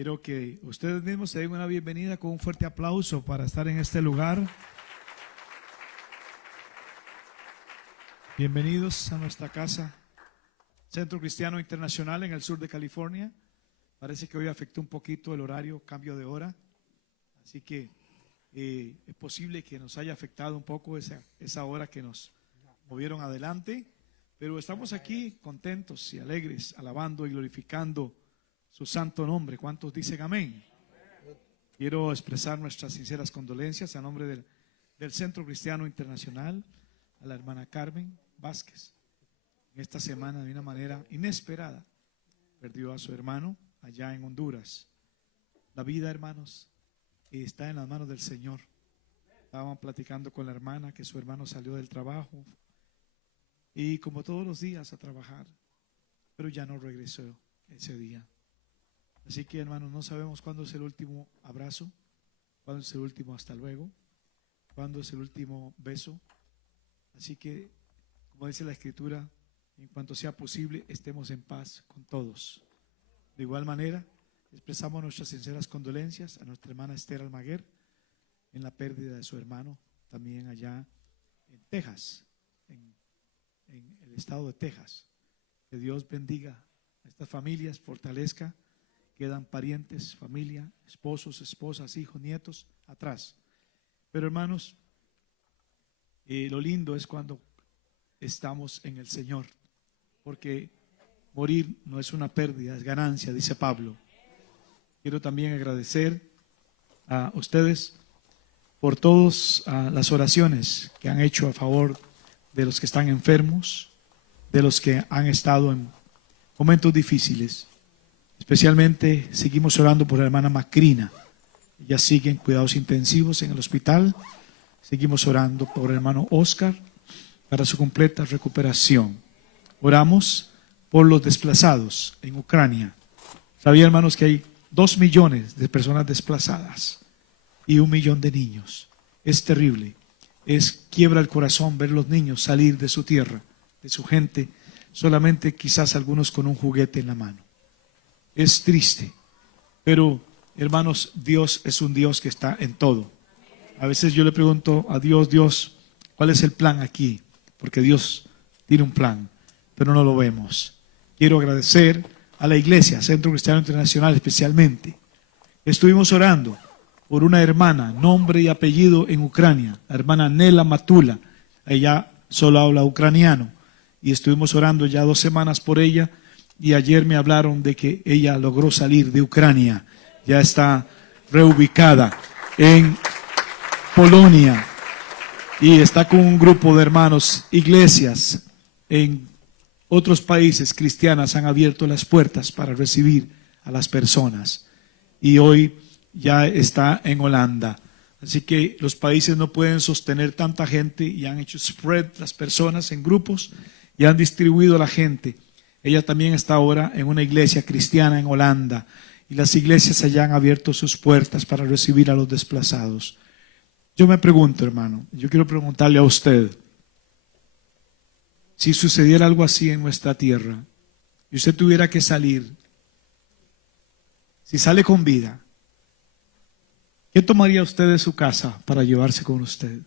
Quiero que ustedes mismos se den una bienvenida con un fuerte aplauso para estar en este lugar. Bienvenidos a nuestra casa, Centro Cristiano Internacional en el sur de California. Parece que hoy afectó un poquito el horario, cambio de hora. Así que es posible que nos haya afectado un poco esa hora que nos movieron adelante. Pero estamos aquí contentos y alegres, alabando y glorificando su santo nombre. ¿Cuántos dicen amén? Quiero expresar nuestras sinceras condolencias a nombre del Centro Cristiano Internacional a la hermana Carmen Vázquez. En esta semana, de una manera inesperada, perdió a su hermano allá en Honduras. La vida, hermanos, está en las manos del Señor. Estaban platicando con la hermana que su hermano salió del trabajo y como todos los días a trabajar, pero ya no regresó ese día. Así que, hermanos, no sabemos cuándo es el último abrazo, cuándo es el último hasta luego, cuándo es el último beso. Así que, como dice la Escritura, en cuanto sea posible, estemos en paz con todos. De igual manera, expresamos nuestras sinceras condolencias a nuestra hermana Esther Almaguer en la pérdida de su hermano, también allá en Texas, en el estado de Texas. Que Dios bendiga a estas familias, fortalezca. Quedan parientes, familia, esposos, esposas, hijos, nietos atrás. Pero, hermanos, lo lindo es cuando estamos en el Señor, porque morir no es una pérdida, es ganancia, dice Pablo. Quiero también agradecer a ustedes por todas las oraciones que han hecho a favor de los que están enfermos, de los que han estado en momentos difíciles. Especialmente seguimos orando por la hermana Macrina. Ella sigue en cuidados intensivos en el hospital. Seguimos orando por el hermano Oscar para su completa recuperación. Oramos por los desplazados en Ucrania. Sabía, hermanos, que hay 2 millones de personas desplazadas y 1 millón de niños. Es terrible. Quiebra el corazón ver los niños salir de su tierra, de su gente, solamente quizás algunos con un juguete en la mano. Es triste, pero, hermanos, Dios es un Dios que está en todo. A veces yo le pregunto a Dios, ¿cuál es el plan aquí? Porque Dios tiene un plan, pero no lo vemos. Quiero agradecer a la iglesia, Centro Cristiano Internacional especialmente. Estuvimos orando por una hermana, nombre y apellido en Ucrania, la hermana Nela Matula. Ella solo habla ucraniano y estuvimos orando ya 2 semanas por ella. Y ayer me hablaron de que ella logró salir de Ucrania. Ya está reubicada en Polonia. Y está con un grupo de hermanos. Iglesias en otros países cristianas han abierto las puertas para recibir a las personas. Y hoy ya está en Holanda. Así que los países no pueden sostener tanta gente y han hecho spread las personas en grupos y han distribuido a la gente. Ella también está ahora en una iglesia cristiana en Holanda y las iglesias allá han abierto sus puertas para recibir a los desplazados. Yo me pregunto, hermano, yo quiero preguntarle a usted, si sucediera algo así en nuestra tierra y usted tuviera que salir, si sale con vida, ¿qué tomaría usted de su casa para llevarse con usted?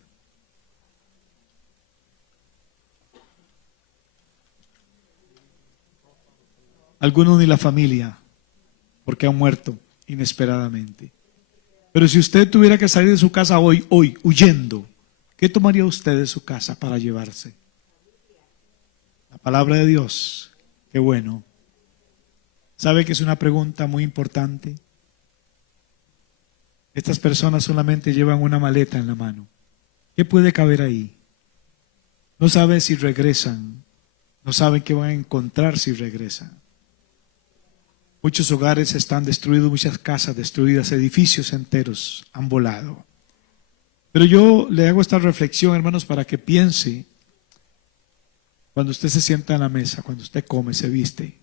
Algunos ni la familia, porque han muerto inesperadamente. Pero si usted tuviera que salir de su casa hoy, huyendo, ¿qué tomaría usted de su casa para llevarse? La palabra de Dios, qué bueno. ¿Sabe que es una pregunta muy importante? Estas personas solamente llevan una maleta en la mano. ¿Qué puede caber ahí? No saben si regresan, no saben qué van a encontrar si regresan. Muchos hogares están destruidos, muchas casas destruidas, edificios enteros han volado. Pero yo le hago esta reflexión, hermanos, para que piense cuando usted se sienta en la mesa, cuando usted come, se viste,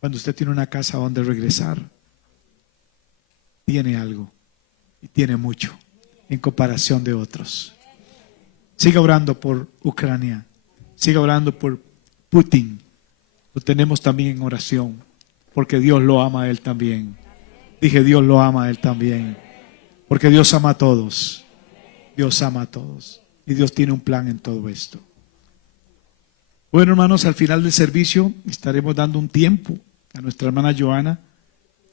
cuando usted tiene una casa donde regresar, tiene algo y tiene mucho en comparación de otros. Siga orando por Ucrania, siga orando por Putin. Lo tenemos también en oración, porque Dios lo ama a él también. Dije, Dios lo ama a él también. Porque Dios ama a todos. Dios ama a todos. Y Dios tiene un plan en todo esto. Bueno, hermanos, al final del servicio estaremos dando un tiempo a nuestra hermana Joana,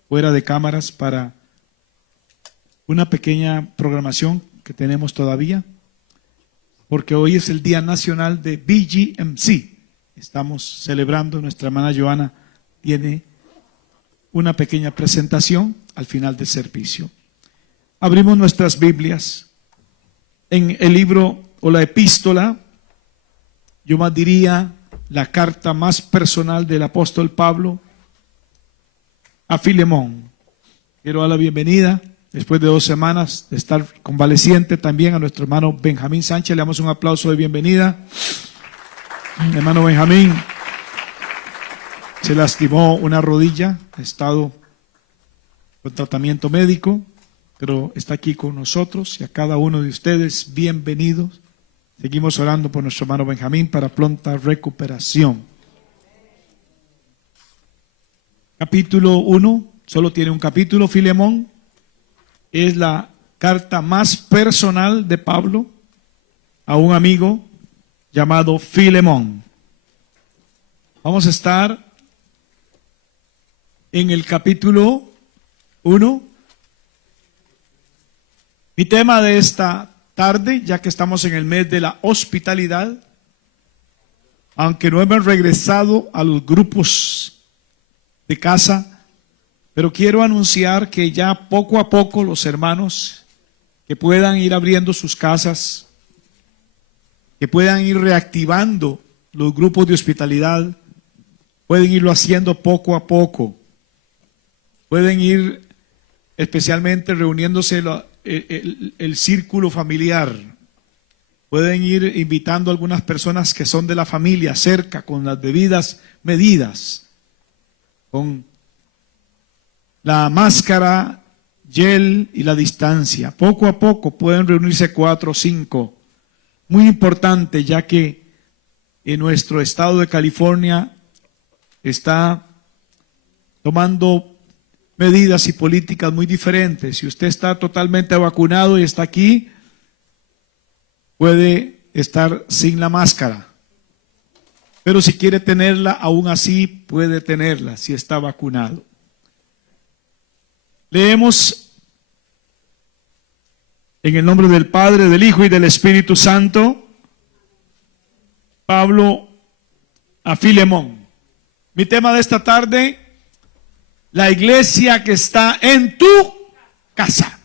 fuera de cámaras, para una pequeña programación que tenemos todavía, porque hoy es el Día Nacional de BGMC. Estamos celebrando, nuestra hermana Joana tiene una pequeña presentación al final del servicio. Abrimos nuestras Biblias en el libro o la epístola, yo más diría la carta más personal del apóstol Pablo a Filemón. Quiero dar la bienvenida, después de 2 semanas de estar convaleciente, también a nuestro hermano Benjamín Sánchez. Le damos un aplauso de bienvenida. Hermano Benjamín se lastimó una rodilla, ha estado con tratamiento médico, pero está aquí con nosotros, y a cada uno de ustedes, bienvenidos. Seguimos orando por nuestro hermano Benjamín para pronta recuperación. Capítulo 1, solo tiene un capítulo, Filemón. Es la carta más personal de Pablo a un amigo llamado Filemón. Vamos a estar en el capítulo 1. Mi tema de esta tarde, ya que estamos en el mes de la hospitalidad, aunque no hemos regresado a los grupos de casa, pero quiero anunciar que ya poco a poco los hermanos que puedan ir abriendo sus casas, que puedan ir reactivando los grupos de hospitalidad, pueden irlo haciendo poco a poco, pueden ir especialmente reuniéndose el círculo familiar. Pueden ir invitando a algunas personas que son de la familia cerca, con las debidas medidas, con la máscara, gel y la distancia. Poco a poco pueden reunirse 4 o 5. Muy importante, ya que en nuestro estado de California está tomando medidas y políticas muy diferentes. Si usted está totalmente vacunado y está aquí, puede estar sin la máscara. Pero si quiere tenerla, aún así puede tenerla si está vacunado. Leemos en el nombre del Padre, del Hijo y del Espíritu Santo, Pablo a Filemón. Mi tema de esta tarde: la iglesia que está en tu casa.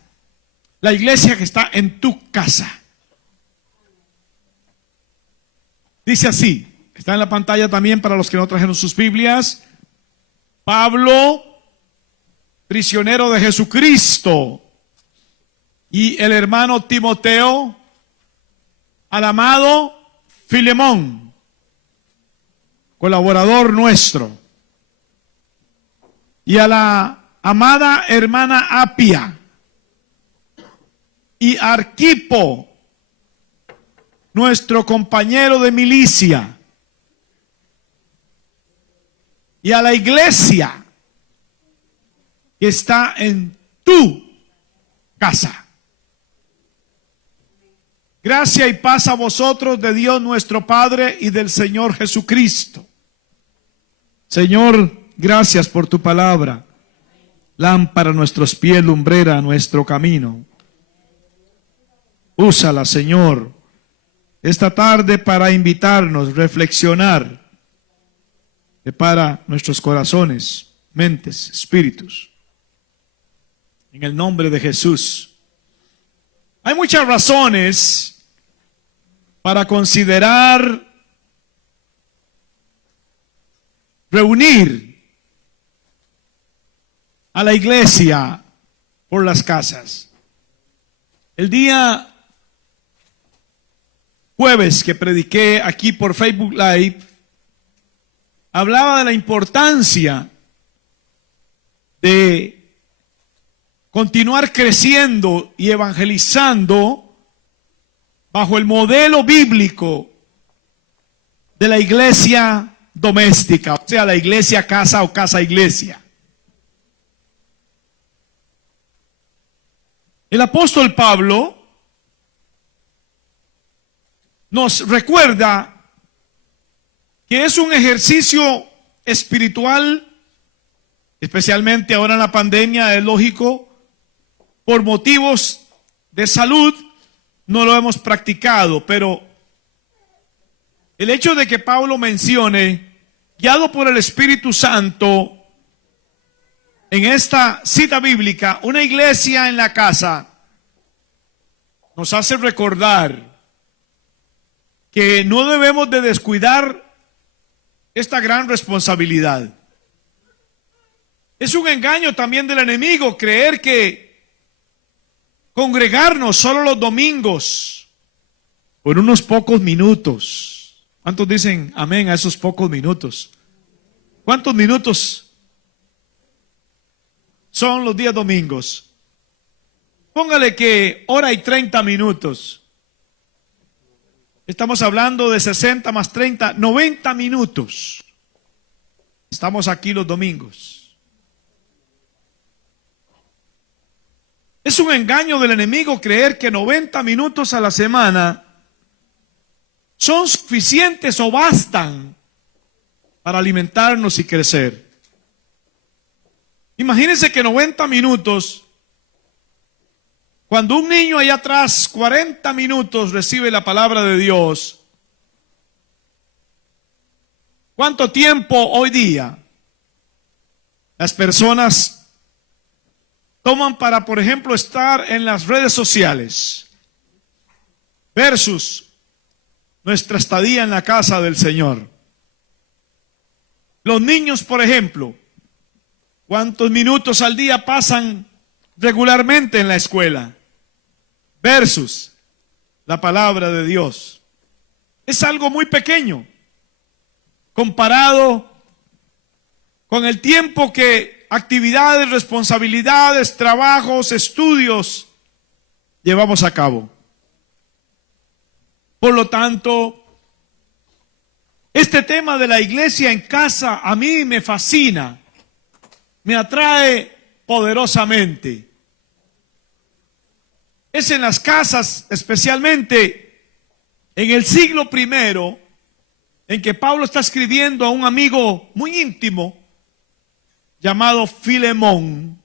La iglesia que está en tu casa. Dice así, está en la pantalla también para los que no trajeron sus Biblias. Pablo, prisionero de Jesucristo, y el hermano Timoteo, al amado Filemón, colaborador nuestro, y a la amada hermana Apia y Arquipo, nuestro compañero de milicia, y a la iglesia que está en tu casa. Gracia y paz a vosotros de Dios nuestro Padre y del Señor Jesucristo. Señor, gracias por tu palabra. Lámpara a nuestros pies, lumbrera a nuestro camino. Úsala, Señor, esta tarde para invitarnos, reflexionar, para nuestros corazones, mentes, espíritus. En el nombre de Jesús. Hay muchas razones para considerar reunir a la iglesia por las casas. El día jueves que prediqué aquí por Facebook Live, hablaba de la importancia de continuar creciendo y evangelizando bajo el modelo bíblico de la iglesia doméstica, o sea, la iglesia casa o casa iglesia. El apóstol Pablo nos recuerda que es un ejercicio espiritual, especialmente ahora en la pandemia, es lógico, por motivos de salud no lo hemos practicado, pero el hecho de que Pablo mencione, guiado por el Espíritu Santo, en esta cita bíblica, una iglesia en la casa, nos hace recordar que no debemos de descuidar esta gran responsabilidad. Es un engaño también del enemigo creer que congregarnos solo los domingos por unos pocos minutos. ¿Cuántos dicen amén a esos pocos minutos? ¿Cuántos minutos son los días domingos? Póngale que hora y 30 minutos. Estamos hablando de 60 más 30, 90 minutos. Estamos aquí los domingos. Es un engaño del enemigo creer que 90 minutos a la semana son suficientes o bastan para alimentarnos y crecer. Imagínense que 90 minutos, cuando un niño allá atrás, 40 minutos recibe la palabra de Dios, ¿cuánto tiempo hoy día las personas toman para, por ejemplo, estar en las redes sociales versus nuestra estadía en la casa del Señor? Los niños, por ejemplo, ¿cuántos minutos al día pasan regularmente en la escuela versus la palabra de Dios? Es algo muy pequeño comparado con el tiempo que actividades, responsabilidades, trabajos, estudios llevamos a cabo. Por lo tanto, este tema de la iglesia en casa a mí me fascina, me atrae poderosamente. Es en las casas, especialmente en el siglo I, en que Pablo está escribiendo a un amigo muy íntimo llamado Filemón,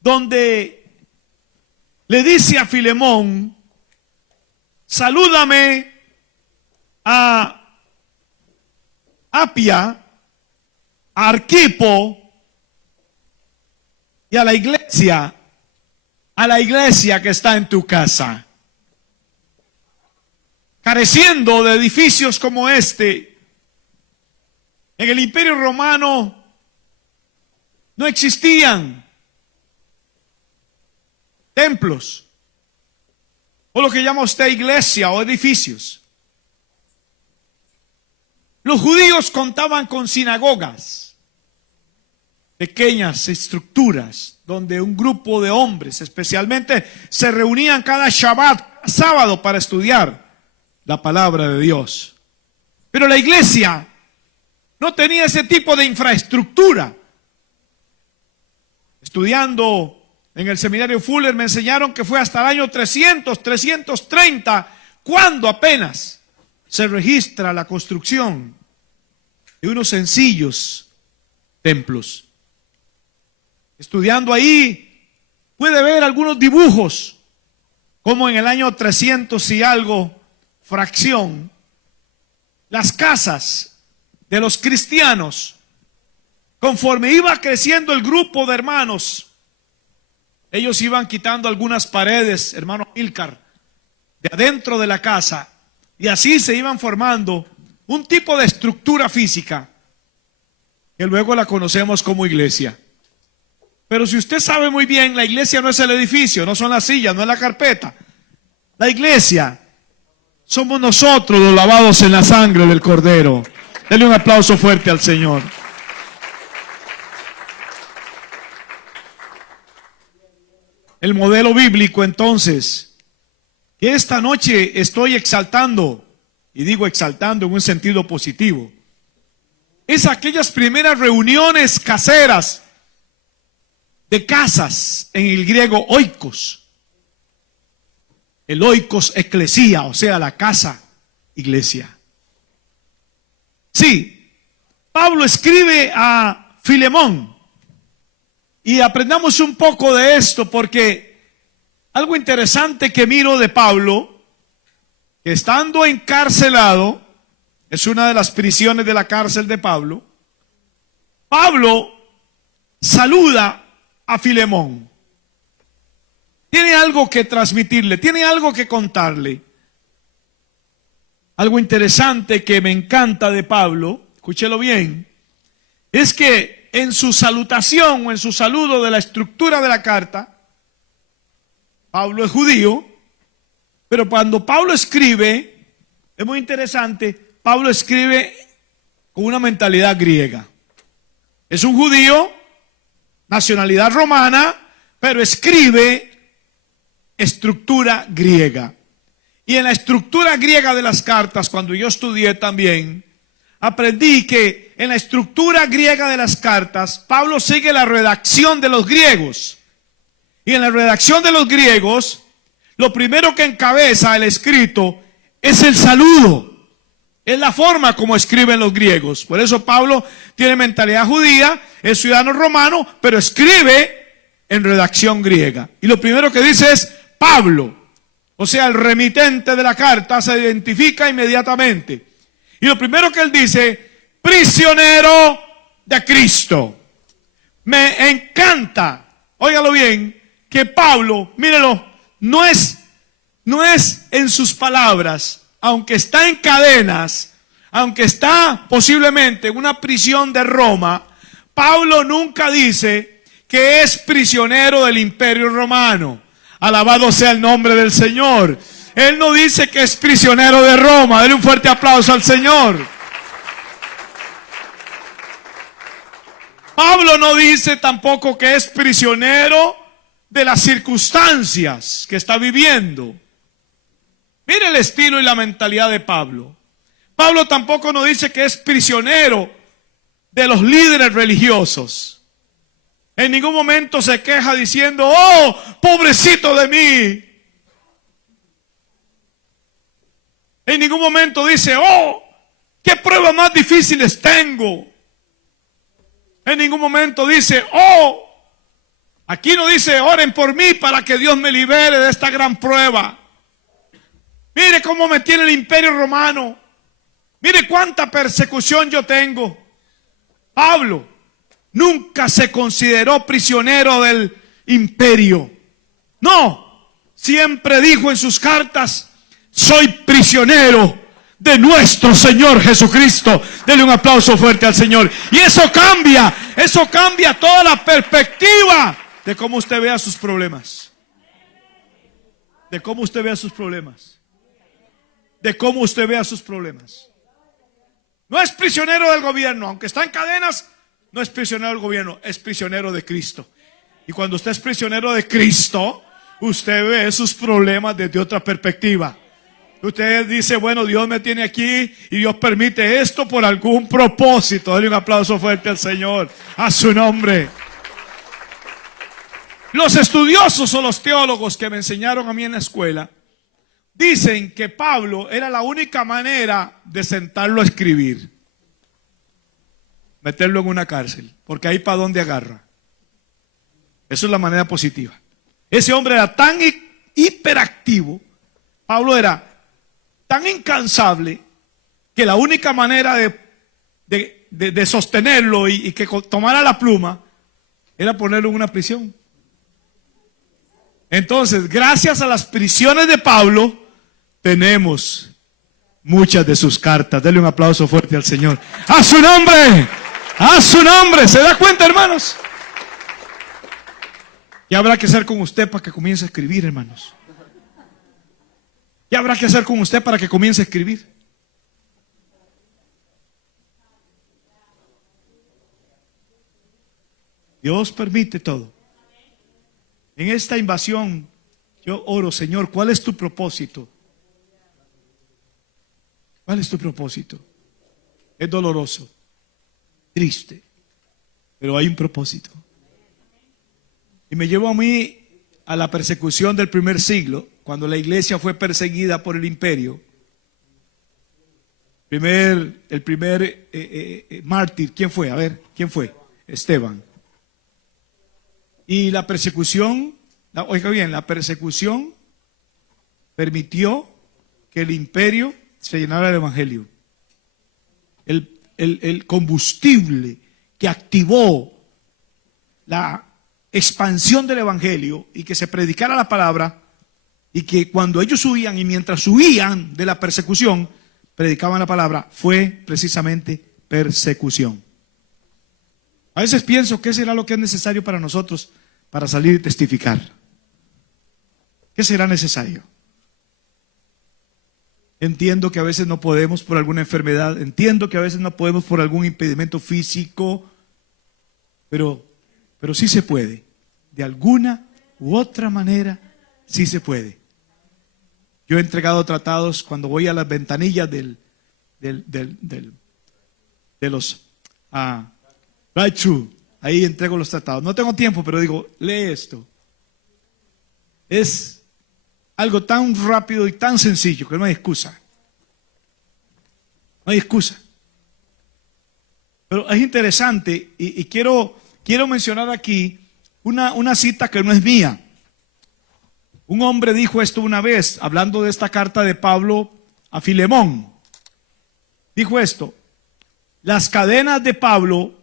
donde le dice a Filemón: salúdame a Apia, a Arquipo y a la iglesia que está en tu casa. Careciendo de edificios como este, en el Imperio Romano no existían templos, o lo que llama usted iglesia o edificios. Los judíos contaban con sinagogas, pequeñas estructuras donde un grupo de hombres especialmente se reunían cada Shabbat, sábado, para estudiar la palabra de Dios. Pero la iglesia no tenía ese tipo de infraestructura. Estudiando en el seminario Fuller me enseñaron que fue hasta el año 300, 330, cuando apenas se registra la construcción de unos sencillos templos. Estudiando ahí, puede ver algunos dibujos, como en el año 300 y algo, fracción, las casas de los cristianos, conforme iba creciendo el grupo de hermanos, ellos iban quitando algunas paredes, hermano Milcar, de adentro de la casa, y así se iban formando un tipo de estructura física, que luego la conocemos como iglesia. Pero si usted sabe muy bien, la iglesia no es el edificio, no son las sillas, no es la carpeta. La iglesia somos nosotros, los lavados en la sangre del Cordero. Denle un aplauso fuerte al Señor. El modelo bíblico, entonces, que esta noche estoy exaltando, y digo exaltando en un sentido positivo, es aquellas primeras reuniones caseras de casas, en el griego oikos. El oikos eclesía, o sea, la casa, iglesia. Sí, Pablo escribe a Filemón. Y aprendamos un poco de esto, porque algo interesante que miro de Pablo, que estando encarcelado, es una de las prisiones de la cárcel de Pablo, Pablo saluda a Filemón. Tiene algo que transmitirle, tiene algo que contarle. Algo interesante que me encanta de Pablo, escúchelo bien, es que en su salutación o en su saludo de la estructura de la carta, Pablo es judío, pero cuando Pablo escribe, es muy interesante, Pablo escribe con una mentalidad griega. Es un judío, nacionalidad romana, pero escribe estructura griega. Y en la estructura griega de las cartas, cuando yo estudié también, aprendí que en la estructura griega de las cartas, Pablo sigue la redacción de los griegos. Y en la redacción de los griegos, lo primero que encabeza el escrito es el saludo. Es la forma como escriben los griegos. Por eso Pablo tiene mentalidad judía, es ciudadano romano, pero escribe en redacción griega. Y lo primero que dice es Pablo, o sea, el remitente de la carta se identifica inmediatamente. Y lo primero que él dice, prisionero de Cristo. Me encanta, óigalo bien, que Pablo, mírelo, no es en sus palabras, aunque está en cadenas, aunque está posiblemente en una prisión de Roma, Pablo nunca dice que es prisionero del Imperio Romano. Alabado sea el nombre del Señor. Él no dice que es prisionero de Roma. Denle un fuerte aplauso al Señor. Pablo no dice tampoco que es prisionero de las circunstancias que está viviendo. Mire el estilo y la mentalidad de Pablo. Pablo tampoco nos dice que es prisionero de los líderes religiosos. En ningún momento se queja diciendo, oh, pobrecito de mí. En ningún momento dice, oh, qué pruebas más difíciles tengo. En ningún momento dice, oh, aquí no dice, oren por mí para que Dios me libere de esta gran prueba. Mire cómo me tiene el Imperio Romano. Mire cuánta persecución yo tengo. Pablo nunca se consideró prisionero del imperio. No, siempre dijo en sus cartas, soy prisionero de nuestro Señor Jesucristo. Dele un aplauso fuerte al Señor. Y eso cambia toda la perspectiva de cómo usted vea sus problemas. De cómo usted vea sus problemas. De cómo usted vea sus problemas. No es prisionero del gobierno, aunque está en cadenas, no es prisionero del gobierno, es prisionero de Cristo. Y cuando usted es prisionero de Cristo, usted ve sus problemas desde otra perspectiva. Usted dice, bueno, Dios me tiene aquí y Dios permite esto por algún propósito. Dale un aplauso fuerte al Señor, a su nombre. Los estudiosos o los teólogos que me enseñaron a mí en la escuela dicen que Pablo era la única manera de sentarlo a escribir. Meterlo en una cárcel, porque ahí para dónde agarra. Eso es la manera positiva. Ese hombre era tan hiperactivo, Pablo era tan incansable, que la única manera de sostenerlo y que tomara la pluma era ponerlo en una prisión. Entonces, gracias a las prisiones de Pablo, tenemos muchas de sus cartas. Denle un aplauso fuerte al Señor. ¡A su nombre! ¡A su nombre! ¿Se da cuenta, hermanos? ¿Qué habrá que hacer con usted para que comience a escribir, hermanos? ¿Qué habrá que hacer con usted para que comience a escribir? Dios permite todo. En esta invasión, yo oro, Señor, ¿cuál es tu propósito? ¿Cuál es tu propósito? Es doloroso, triste, pero hay un propósito. Y me llevo a mí a la persecución del primer siglo, cuando la iglesia fue perseguida por el imperio. El primer mártir, ¿quién fue? A ver, ¿quién fue? Esteban. Y la persecución, oiga bien, la persecución permitió que el imperio se llenara del evangelio. El combustible que activó la expansión del evangelio y que se predicara la palabra, y que cuando ellos huían y mientras huían de la persecución predicaban la palabra, fue precisamente persecución. A veces pienso, ¿qué será lo que es necesario para nosotros para salir y testificar? ¿Qué será necesario? Entiendo que a veces no podemos por alguna enfermedad, entiendo que a veces no podemos por algún impedimento físico, pero sí se puede. De alguna u otra manera, sí se puede. Yo he entregado tratados cuando voy a las ventanillas de los drive-thru. Ahí entrego los tratados. No tengo tiempo, pero digo, lee esto. Es algo tan rápido y tan sencillo que no hay excusa. No hay excusa. Pero es interesante y quiero mencionar aquí una cita que no es mía. Un hombre dijo esto una vez, hablando de esta carta de Pablo a Filemón. Dijo esto: las cadenas de Pablo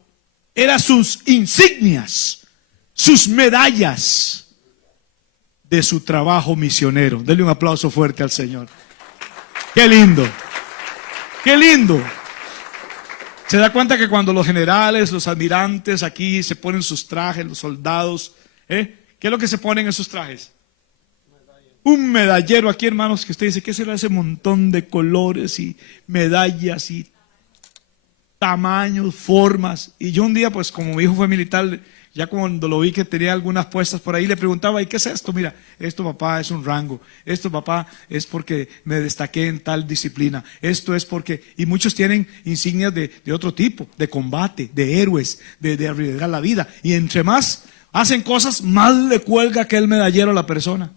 eran sus insignias, sus medallas de su trabajo misionero. Denle un aplauso fuerte al Señor. Qué lindo, qué lindo. Se da cuenta que cuando los generales, los almirantes aquí se ponen sus trajes, los soldados, ¿qué es lo que se ponen en sus trajes? Un medallero aquí, hermanos, que usted dice, ¿qué será ese montón de colores y medallas y tamaños, formas? Y yo un día, pues como mi hijo fue militar, ya cuando lo vi que tenía algunas puestas por ahí, le preguntaba, ¿y qué es esto? Mira, esto papá es un rango, esto papá es porque me destaqué en tal disciplina, esto es porque, y muchos tienen insignias de otro tipo, de combate, de héroes, de arriesgar la vida, y entre más hacen cosas, más le cuelga aquel medallero a la persona.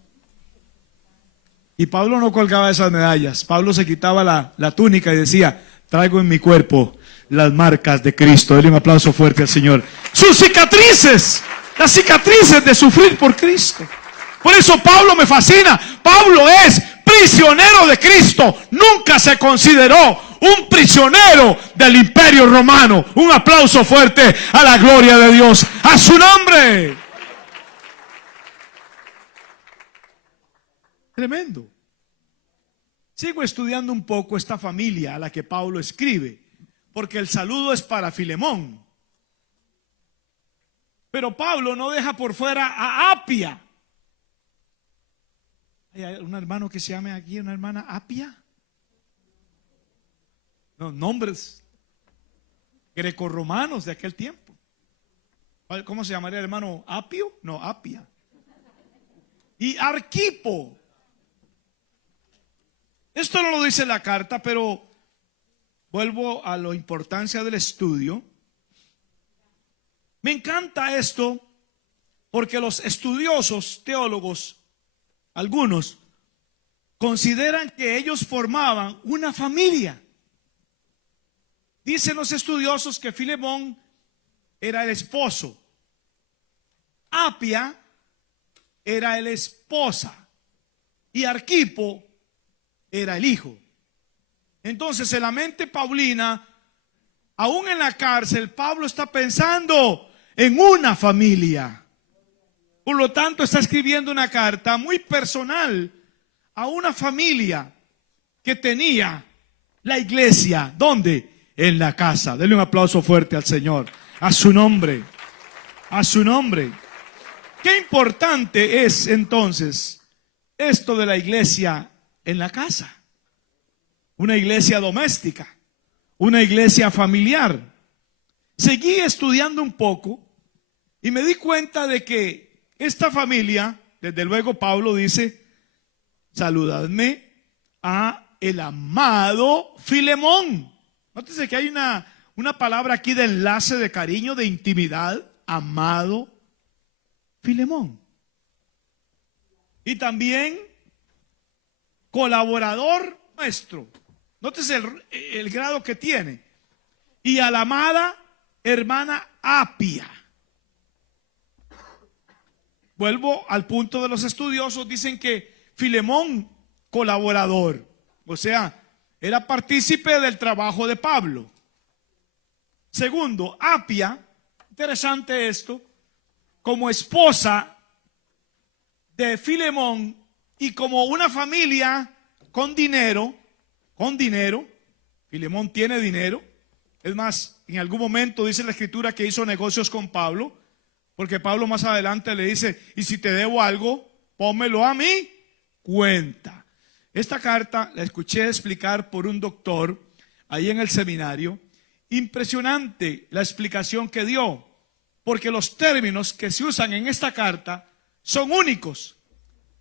Y Pablo no colgaba esas medallas. Pablo se quitaba la túnica y decía, traigo en mi cuerpo las marcas de Cristo. Denle un aplauso fuerte al Señor. Sus cicatrices, las cicatrices de sufrir por Cristo. Por eso Pablo me fascina. Pablo es prisionero de Cristo. Nunca se consideró un prisionero del imperio romano. Un aplauso fuerte a la gloria de Dios. A su nombre. Tremendo. Sigo estudiando un poco esta familia a la que Pablo escribe, porque el saludo es para Filemón. Pero Pablo no deja por fuera a Apia. ¿Hay un hermano que se llame aquí, una hermana Apia? No, nombres grecorromanos de aquel tiempo. ¿Cómo se llamaría el hermano? ¿Apio? No, Apia. Y Arquipo. Esto no lo dice la carta, pero vuelvo a la importancia del estudio. Me encanta esto porque los estudiosos, teólogos, algunos, consideran que ellos formaban una familia. Dicen los estudiosos que Filemón era el esposo, Apia era la esposa y Arquipo era el hijo. Entonces en la mente paulina, aún en la cárcel, Pablo está pensando en una familia. Por lo tanto está escribiendo una carta muy personal a una familia que tenía la iglesia. ¿Dónde? En la casa. Denle un aplauso fuerte al Señor. A su nombre. A su nombre. Qué importante es entonces esto de la iglesia en la casa. Una iglesia doméstica, una iglesia familiar. Seguí estudiando un poco y me di cuenta de que esta familia, desde luego Pablo dice, saludadme a el amado Filemón. Nótese que hay una palabra aquí de enlace, de cariño, de intimidad. Amado Filemón. Y también colaborador nuestro. Nótese el grado que tiene. Y a la amada hermana Apia. Vuelvo al punto de los estudiosos. Dicen que Filemón, colaborador, o sea, era partícipe del trabajo de Pablo. Segundo, Apia, interesante esto, como esposa de Filemón y como una familia con dinero, Filemón tiene dinero. Es más, en algún momento dice la escritura que hizo negocios con Pablo, porque Pablo más adelante le dice, y si te debo algo, pónmelo a mi cuenta. Esta carta la escuché explicar por un doctor ahí en el seminario. Impresionante la explicación que dio, porque los términos que se usan en esta carta son únicos.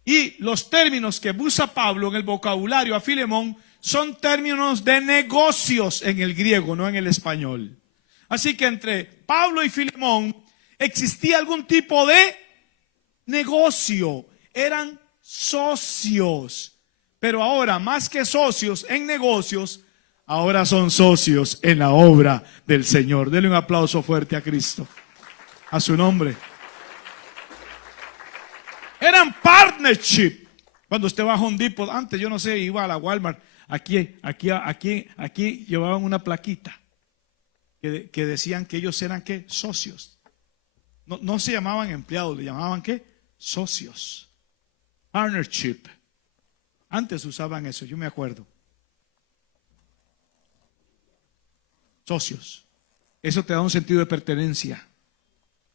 Y los términos que usa Pablo en el vocabulario a Filemón son términos de negocios en el griego, no en el español. Así que entre Pablo y Filemón existía algún tipo de negocio. Eran socios. Pero ahora, más que socios en negocios, ahora son socios en la obra del Señor. Denle un aplauso fuerte a Cristo. A su nombre. Eran partnership. Cuando usted va a Home Depot, antes yo no sé, iba a la Walmart. Aquí llevaban una plaquita que decían que ellos eran ¿qué? Socios. No se llamaban empleados, le llamaban ¿qué? Socios. Partnership. Antes usaban eso, yo me acuerdo. Socios. Eso te da un sentido de pertenencia,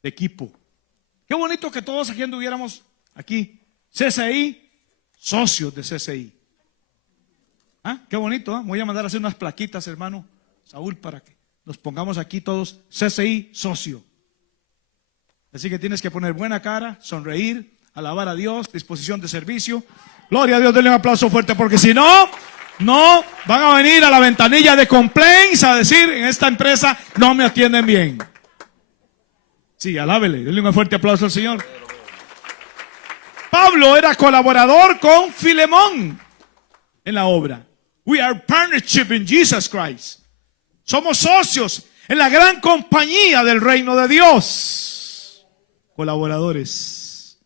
de equipo. Qué bonito que todos aquí anduviéramos aquí. CCI, socios de CCI. ¿Ah? Qué bonito, ¿eh? Voy a mandar a hacer unas plaquitas, hermano Saúl, para que nos pongamos aquí todos CCI, socio. Así que tienes que poner buena cara, sonreír, alabar a Dios, disposición de servicio. Gloria a Dios, denle un aplauso fuerte, porque si no van a venir a la ventanilla de complaints a decir, en esta empresa no me atienden bien. Sí, alábele, denle un fuerte aplauso al Señor. Pablo era colaborador con Filemón en la obra. We are partnership in Jesus Christ. Somos socios en la gran compañía del reino de Dios. Colaboradores.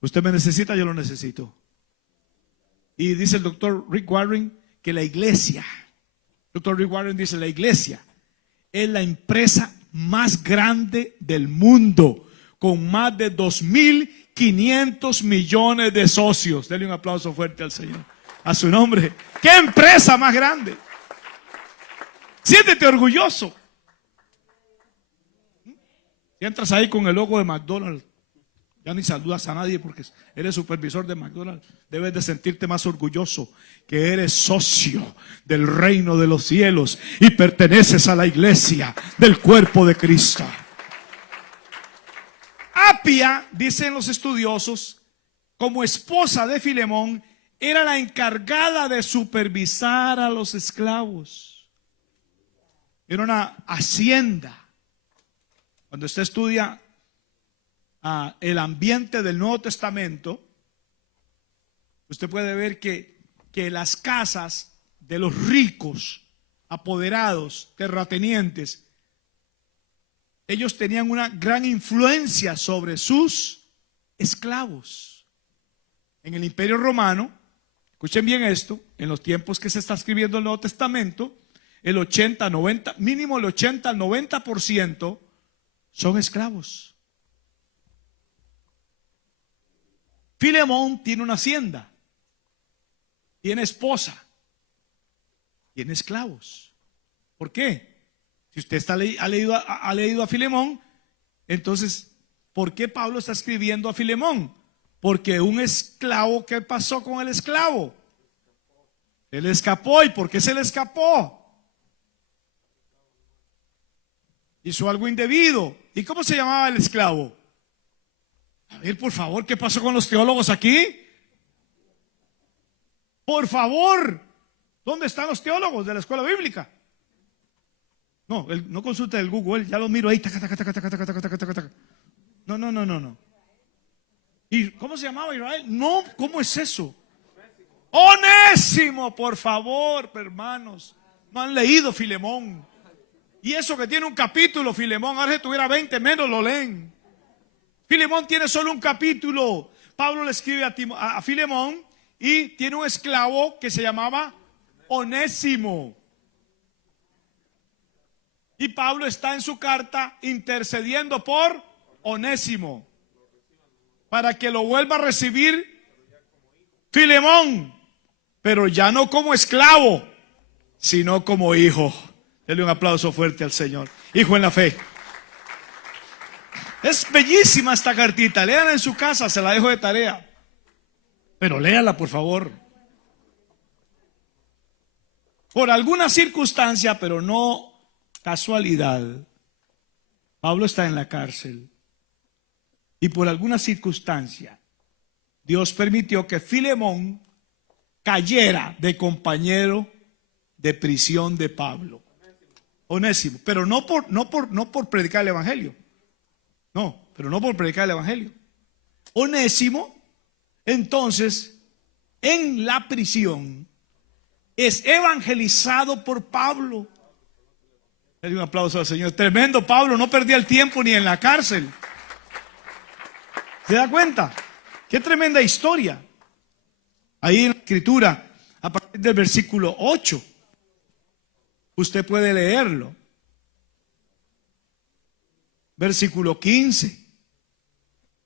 Usted me necesita, yo lo necesito. Y dice el doctor Rick Warren que la iglesia, doctor Rick Warren dice, la iglesia es la empresa más grande del mundo, con más de 2.500 millones de socios. Denle un aplauso fuerte al Señor. A su nombre. ¡Qué empresa más grande! Siéntete orgulloso. Si entras ahí con el logo de McDonald's, ya ni saludas a nadie porque eres supervisor de McDonald's. Debes de sentirte más orgulloso que eres socio del reino de los cielos y perteneces a la iglesia del cuerpo de Cristo. Apia, dicen los estudiosos, como esposa de Filemón, era la encargada de supervisar a los esclavos. Era una hacienda. Cuando usted estudia el ambiente del Nuevo Testamento, usted puede ver que las casas de los ricos, apoderados, terratenientes, ellos tenían una gran influencia sobre sus esclavos. En el Imperio Romano, escuchen bien esto, en los tiempos que se está escribiendo el Nuevo Testamento, el 80, 90, mínimo el 80 al 90% son esclavos. Filemón tiene una hacienda, tiene esposa, tiene esclavos. ¿Por qué? Si usted ha leído a Filemón, entonces, ¿por qué Pablo está escribiendo a Filemón? Porque un esclavo, ¿qué pasó con el esclavo? Él escapó. ¿Y por qué se le escapó? Hizo algo indebido. ¿Y cómo se llamaba el esclavo? A ver, por favor, ¿qué pasó con los teólogos aquí? Por favor, ¿dónde están los teólogos de la escuela bíblica? No consulte el Google, ya lo miro ahí. No. ¿Y cómo se llamaba Israel? No, ¿cómo es eso? Onésimo, por favor, hermanos. No han leído Filemón. Y eso que tiene un capítulo, Filemón, ahora si tuviera 20 menos lo leen. Filemón tiene solo un capítulo. Pablo le escribe a Filemón y tiene un esclavo que se llamaba Onésimo. Y Pablo está en su carta intercediendo por Onésimo para que lo vuelva a recibir Filemón, pero ya no como esclavo, sino como hijo. Dele un aplauso fuerte al Señor. Hijo en la fe. Es bellísima esta cartita. Léala en su casa, se la dejo de tarea. Pero léala, por favor. Por alguna circunstancia, pero no casualidad, Pablo está en la cárcel. Y por alguna circunstancia, Dios permitió que Filemón cayera de compañero de prisión de Pablo. Onésimo, pero no por predicar el evangelio. No, pero no por predicar el evangelio. Onésimo, entonces, en la prisión, es evangelizado por Pablo. Le doy un aplauso al Señor. Tremendo Pablo, no perdía el tiempo ni en la cárcel. ¿Se da cuenta? Qué tremenda historia. Ahí en la escritura, a partir del versículo 8, usted puede leerlo. Versículo 15.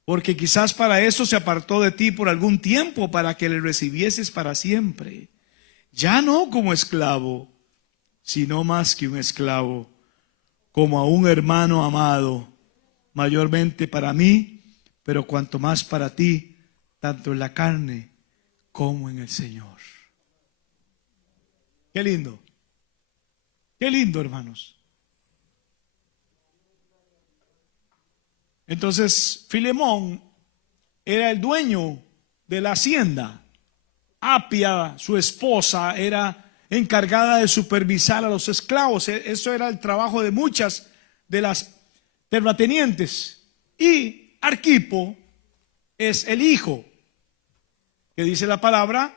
Porque quizás para eso se apartó de ti por algún tiempo, para que le recibieses para siempre. Ya no como esclavo, sino más que un esclavo, como a un hermano amado, mayormente para mí, pero cuanto más para ti, tanto en la carne como en el Señor. Qué lindo. Qué lindo, hermanos. Entonces, Filemón era el dueño de la hacienda. Apia, su esposa, era encargada de supervisar a los esclavos. Eso era el trabajo de muchas de las terratenientes. Y Arquipo es el hijo, que dice la palabra,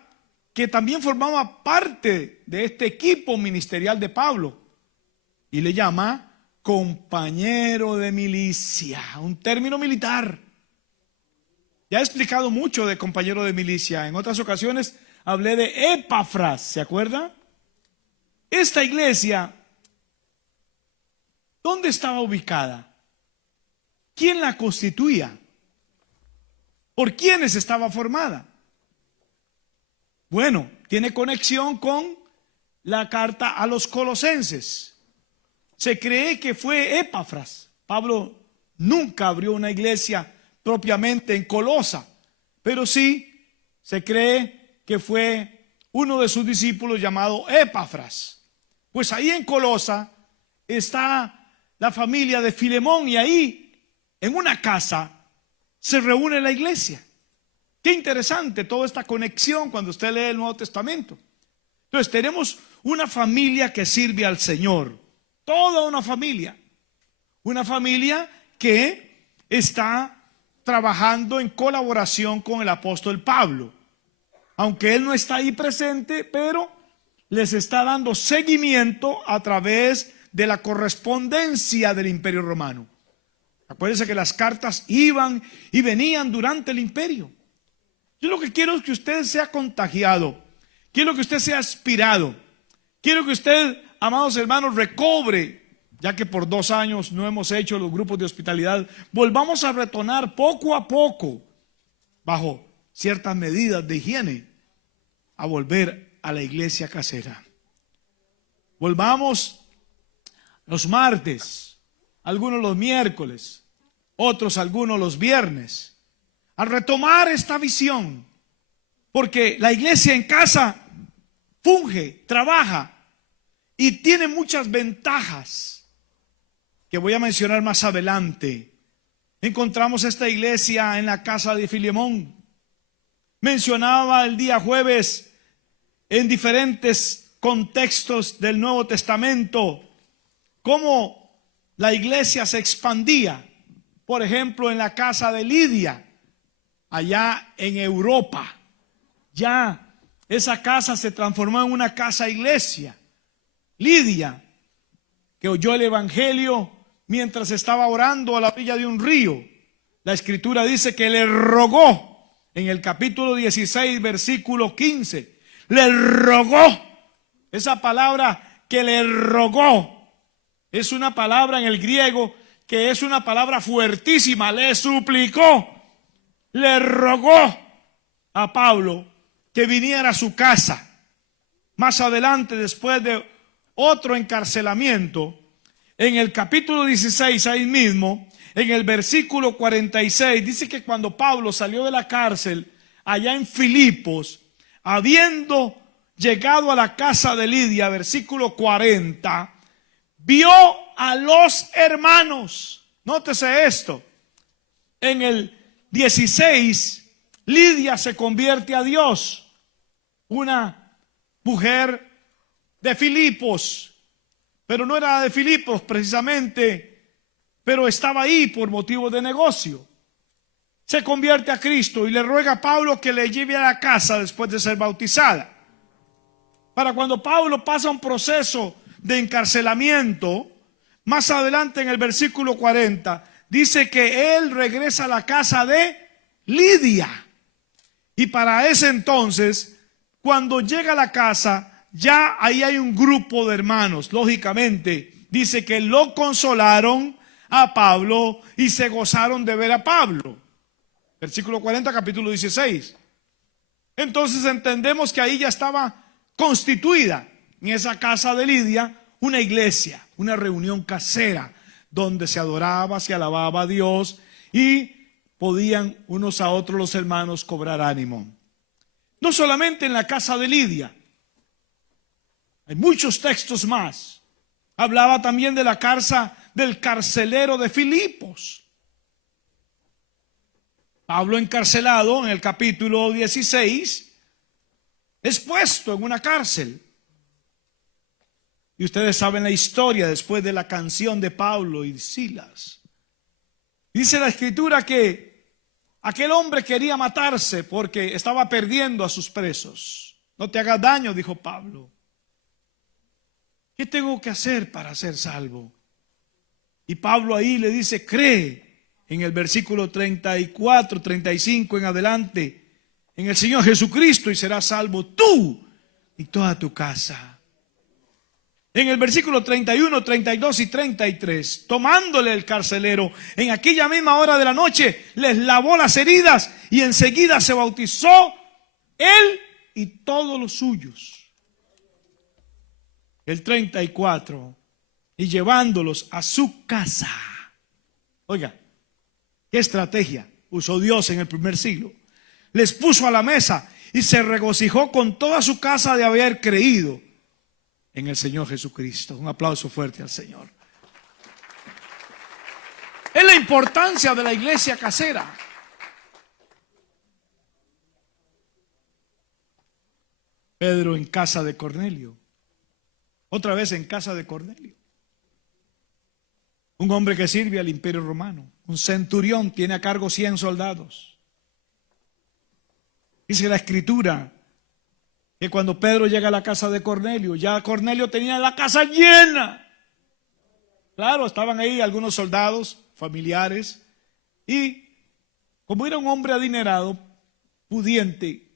que también formaba parte de este equipo ministerial de Pablo. Y le llama compañero de milicia, un término militar. Ya he explicado mucho de compañero de milicia. En otras ocasiones hablé de Epafras, ¿se acuerda? Esta iglesia, ¿dónde estaba ubicada? ¿Quién la constituía? ¿Por quiénes estaba formada? Bueno, tiene conexión con la carta a los colosenses. Se cree que fue Epafras. Pablo nunca abrió una iglesia propiamente en Colosa, pero sí se cree que fue uno de sus discípulos llamado Epafras. Pues ahí en Colosa está la familia de Filemón y ahí en una casa se reúne la iglesia. Qué interesante toda esta conexión cuando usted lee el Nuevo Testamento. Entonces tenemos una familia que sirve al Señor, toda una familia que está trabajando en colaboración con el apóstol Pablo, aunque él no está ahí presente, pero les está dando seguimiento a través de la correspondencia del Imperio Romano. Acuérdense que las cartas iban y venían durante el imperio. Yo lo que quiero es que usted sea contagiado, quiero que usted sea inspirado, quiero que usted, amados hermanos, recobre, ya que por 2 años no hemos hecho los grupos de hospitalidad, volvamos a retornar poco a poco, bajo ciertas medidas de higiene, a volver a la iglesia casera. Volvamos los martes, algunos los miércoles, otros algunos los viernes, a retomar esta visión, porque la iglesia en casa funge, trabaja y tiene muchas ventajas que voy a mencionar más adelante. Encontramos esta iglesia en la casa de Filemón. Mencionaba el día jueves en diferentes contextos del Nuevo Testamento cómo la iglesia se expandía. Por ejemplo, en la casa de Lidia, allá en Europa. Ya esa casa se transformó en una casa iglesia. Lidia, que oyó el evangelio mientras estaba orando a la orilla de un río. La escritura dice que le rogó en el capítulo 16, versículo 15. Le rogó. Esa palabra que le rogó es una palabra en el griego que es una palabra fuertísima. Le suplicó, le rogó a Pablo que viniera a su casa. Más adelante, después de otro encarcelamiento, en el capítulo 16, ahí mismo, en el versículo 46, dice que cuando Pablo salió de la cárcel allá en Filipos, habiendo llegado a la casa de Lidia, versículo 40, vio a los hermanos. Nótese esto. En el 16, Lidia se convierte a Dios. Una mujer de Filipos, pero no era de Filipos precisamente, pero estaba ahí por motivo de negocio. Se convierte a Cristo y le ruega a Pablo que le lleve a la casa después de ser bautizada. Para cuando Pablo pasa un proceso de encarcelamiento, más adelante en el versículo 40, dice que él regresa a la casa de Lidia. Y para ese entonces, cuando llega a la casa, ya ahí hay un grupo de hermanos. Lógicamente, dice que lo consolaron a Pablo y se gozaron de ver a Pablo. Versículo 40, capítulo 16. Entonces entendemos que ahí ya estaba constituida en esa casa de Lidia una iglesia, una reunión casera, donde se adoraba, se alababa a Dios y podían unos a otros los hermanos cobrar ánimo. No solamente en la casa de Lidia, hay muchos textos más. Hablaba también de la casa del carcelero de Filipos. Pablo, encarcelado en el capítulo 16, es puesto en una cárcel. Y ustedes saben la historia después de la canción de Pablo y Silas. Dice la escritura que aquel hombre quería matarse porque estaba perdiendo a sus presos. No te hagas daño, dijo Pablo. ¿Qué tengo que hacer para ser salvo? Y Pablo ahí le dice, cree en el versículo 34, 35 en adelante, en el Señor Jesucristo y serás salvo tú y toda tu casa. En el versículo 31, 32 y 33, tomándole el carcelero, en aquella misma hora de la noche, les lavó las heridas y enseguida se bautizó él y todos los suyos. El 34, y llevándolos a su casa. Oiga, qué estrategia usó Dios en el primer siglo. Les puso a la mesa y se regocijó con toda su casa de haber creído en el Señor Jesucristo. Un aplauso fuerte al Señor. Es la importancia de la iglesia casera. Pedro en casa de Cornelio. Otra vez en casa de Cornelio. Un hombre que sirve al imperio romano. Un centurión, tiene a cargo 100 soldados. Dice la escritura que cuando Pedro llega a la casa de Cornelio, ya Cornelio tenía la casa llena. Claro, estaban ahí algunos soldados, familiares, y como era un hombre adinerado, pudiente,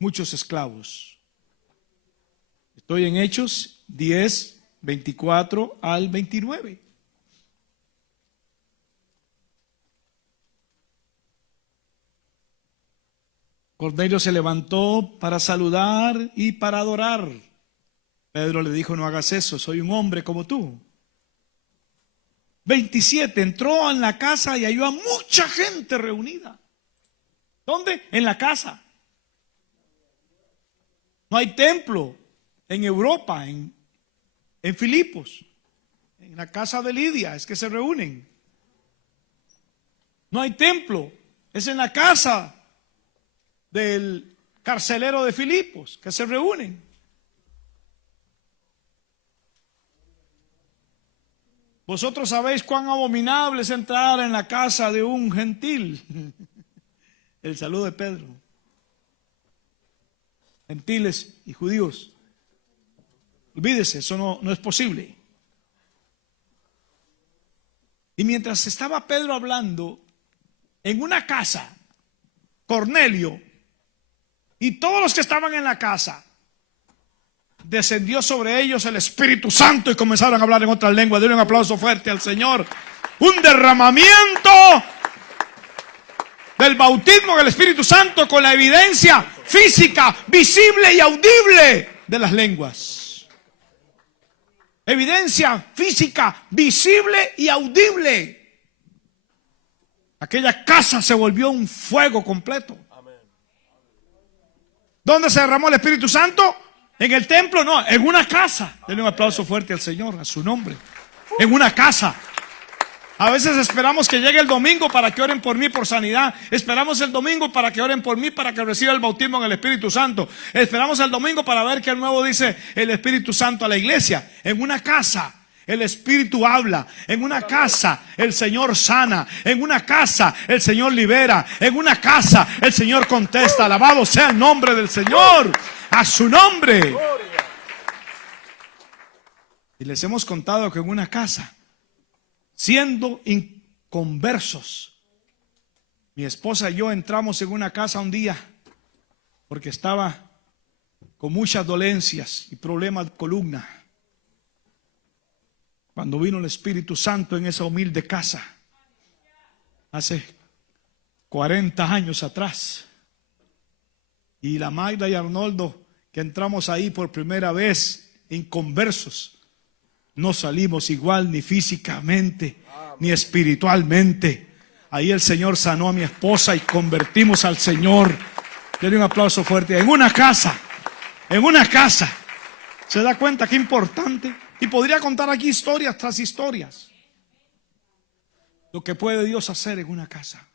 muchos esclavos. Estoy en Hechos 10, 24 al 29. Cornelio se levantó para saludar y para adorar. Pedro le dijo, no hagas eso, soy un hombre como tú. 27, entró en la casa y halló a mucha gente reunida. ¿Dónde? En la casa. No hay templo en Europa, en Filipos. En la casa de Lidia es que se reúnen. No hay templo, es en la casa del carcelero de Filipos que se reúnen. Vosotros sabéis cuán abominable es entrar en la casa de un gentil. el saludo de Pedro. Gentiles y judíos. Olvídese, eso no es posible. Y mientras estaba Pedro hablando, en una casa, Cornelio y todos los que estaban en la casa, descendió sobre ellos el Espíritu Santo y comenzaron a hablar en otras lenguas. Denle un aplauso fuerte al Señor. Un derramamiento del bautismo del Espíritu Santo con la evidencia física, visible y audible de las lenguas. Evidencia física, visible y audible. Aquella casa se volvió un fuego completo. ¿Dónde se derramó el Espíritu Santo? ¿En el templo? No, en una casa. Denle un aplauso fuerte al Señor, a su nombre. En una casa. A veces esperamos que llegue el domingo para que oren por mí por sanidad. Esperamos el domingo para que oren por mí para que reciba el bautismo en el Espíritu Santo. Esperamos el domingo para ver qué nuevo dice el Espíritu Santo a la iglesia. En una casa el Espíritu habla. En una casa el Señor sana. En una casa el Señor libera. En una casa el Señor contesta. Alabado sea el nombre del Señor. A su nombre. Y les hemos contado que en una casa, siendo inconversos, mi esposa y yo entramos en una casa un día porque estaba con muchas dolencias y problemas de columna. Cuando vino el Espíritu Santo en esa humilde casa, hace 40 años atrás, y la Magda y Arnoldo, que entramos ahí por primera vez, inconversos, no salimos igual ni físicamente, ni espiritualmente. Ahí el Señor sanó a mi esposa y convertimos al Señor. Denle un aplauso fuerte. En una casa, en una casa. ¿Se da cuenta qué importante? Y podría contar aquí historias tras historias. Lo que puede Dios hacer en una casa.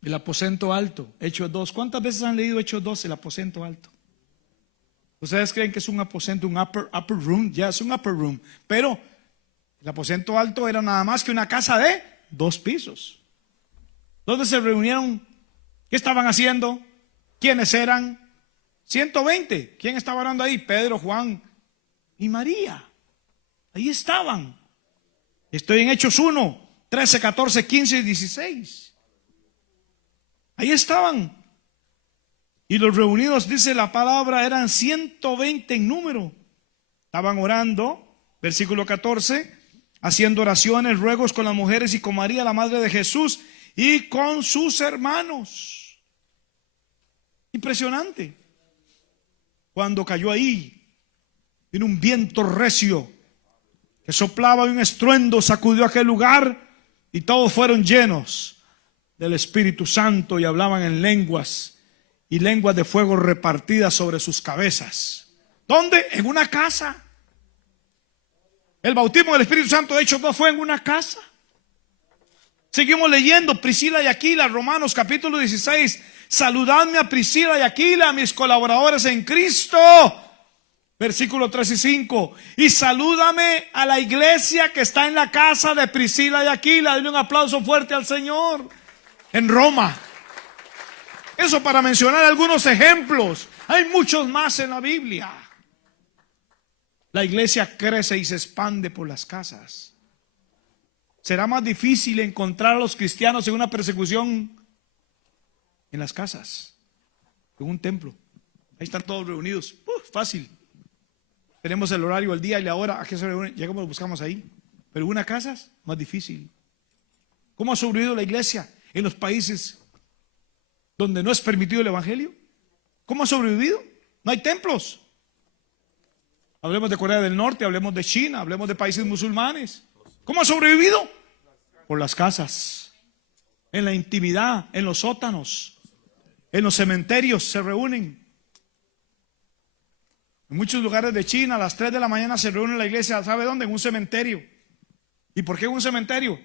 El aposento alto, Hechos 2. ¿Cuántas veces han leído Hechos 2, el aposento alto? ¿Ustedes creen que es un aposento, un upper room? Ya es un upper room. Pero el aposento alto era nada más que una casa de 2 pisos. ¿Dónde se reunieron? ¿Qué estaban haciendo? ¿Quiénes eran? 120. ¿Quién estaba orando ahí? Pedro, Juan y María. Ahí estaban. Estoy en Hechos 1, 13, 14, 15 y 16. Ahí estaban. Y los reunidos, dice la palabra, eran 120 en número. Estaban orando, versículo 14, haciendo oraciones, ruegos con las mujeres y con María, la madre de Jesús, y con sus hermanos. Impresionante. Cuando cayó ahí, vino un viento recio que soplaba y un estruendo sacudió aquel lugar y todos fueron llenos del Espíritu Santo y hablaban en lenguas y lenguas de fuego repartidas sobre sus cabezas. ¿Dónde? En una casa. El bautismo del Espíritu Santo, de hecho, no fue en una casa. Seguimos leyendo Priscila y Aquila, Romanos capítulo 16. Saludadme a Priscila y Aquila, a mis colaboradores en Cristo. Versículo 3 y 5. Y salúdame a la iglesia que está en la casa de Priscila y Aquila. Denle un aplauso fuerte al Señor. En Roma. Eso para mencionar algunos ejemplos. Hay muchos más en la Biblia. La iglesia crece y se expande por las casas. Será más difícil encontrar a los cristianos en una persecución en las casas, en un templo. Ahí están todos reunidos. Fácil. Tenemos el horario, el día y la hora. ¿A qué se reúnen? Llegamos, lo buscamos ahí. Pero en una casa, más difícil. ¿Cómo ha sobrevivido la iglesia en los países donde no es permitido el evangelio? ¿Cómo ha sobrevivido? No hay templos. Hablemos de Corea del Norte, hablemos de China, hablemos de países musulmanes. ¿Cómo ha sobrevivido? Por las casas, en la intimidad, en los sótanos, en los cementerios se reúnen. En muchos lugares de China a las 3 de la mañana se reúne la iglesia, ¿sabe dónde? En un cementerio. ¿Y por qué en un cementerio?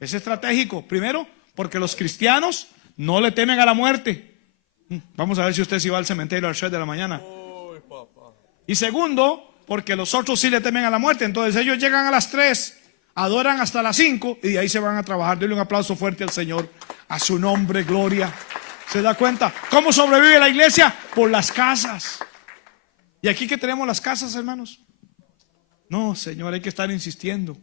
Es estratégico. Primero, porque los cristianos no le temen a la muerte. Vamos a ver si usted sí va al cementerio a las 3 de la mañana. Y segundo, porque los otros sí le temen a la muerte. Entonces ellos llegan a las 3 Adoran hasta las 5 y de ahí se van a trabajar. Denle un aplauso fuerte al Señor. A su nombre, gloria. ¿Se da cuenta? ¿Cómo sobrevive la iglesia? Por las casas. ¿Y aquí que tenemos las casas, hermanos? No, Señor, hay que estar insistiendo.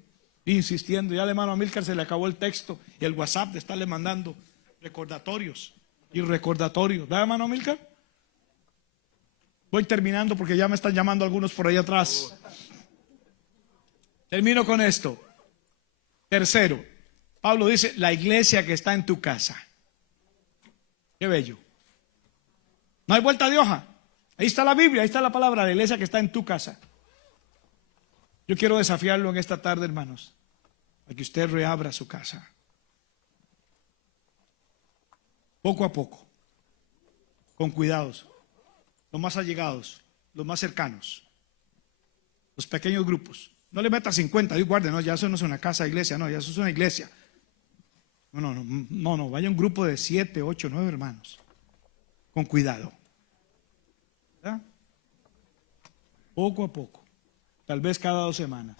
Insistiendo. Ya al hermano Amílcar se le acabó el texto y el WhatsApp de estarle mandando recordatorios y recordatorios. ¿Verdad, hermano Amílcar? Voy terminando porque ya me están llamando algunos por ahí atrás. Termino con esto. Tercero, Pablo dice, la iglesia que está en tu casa. Qué bello. No hay vuelta de hoja. Ahí está la Biblia, ahí está la palabra, la iglesia que está en tu casa. Yo quiero desafiarlo en esta tarde, hermanos, a que usted reabra su casa. Poco a poco, con cuidados, los más allegados, los más cercanos, los pequeños grupos. No le meta 50, Dios guarde, no, ya eso no es una casa, iglesia, no, ya eso es una iglesia. No, vaya un grupo de 7, 8, 9 hermanos, con cuidado. ¿Verdad? Poco a poco, tal vez cada 2 semanas,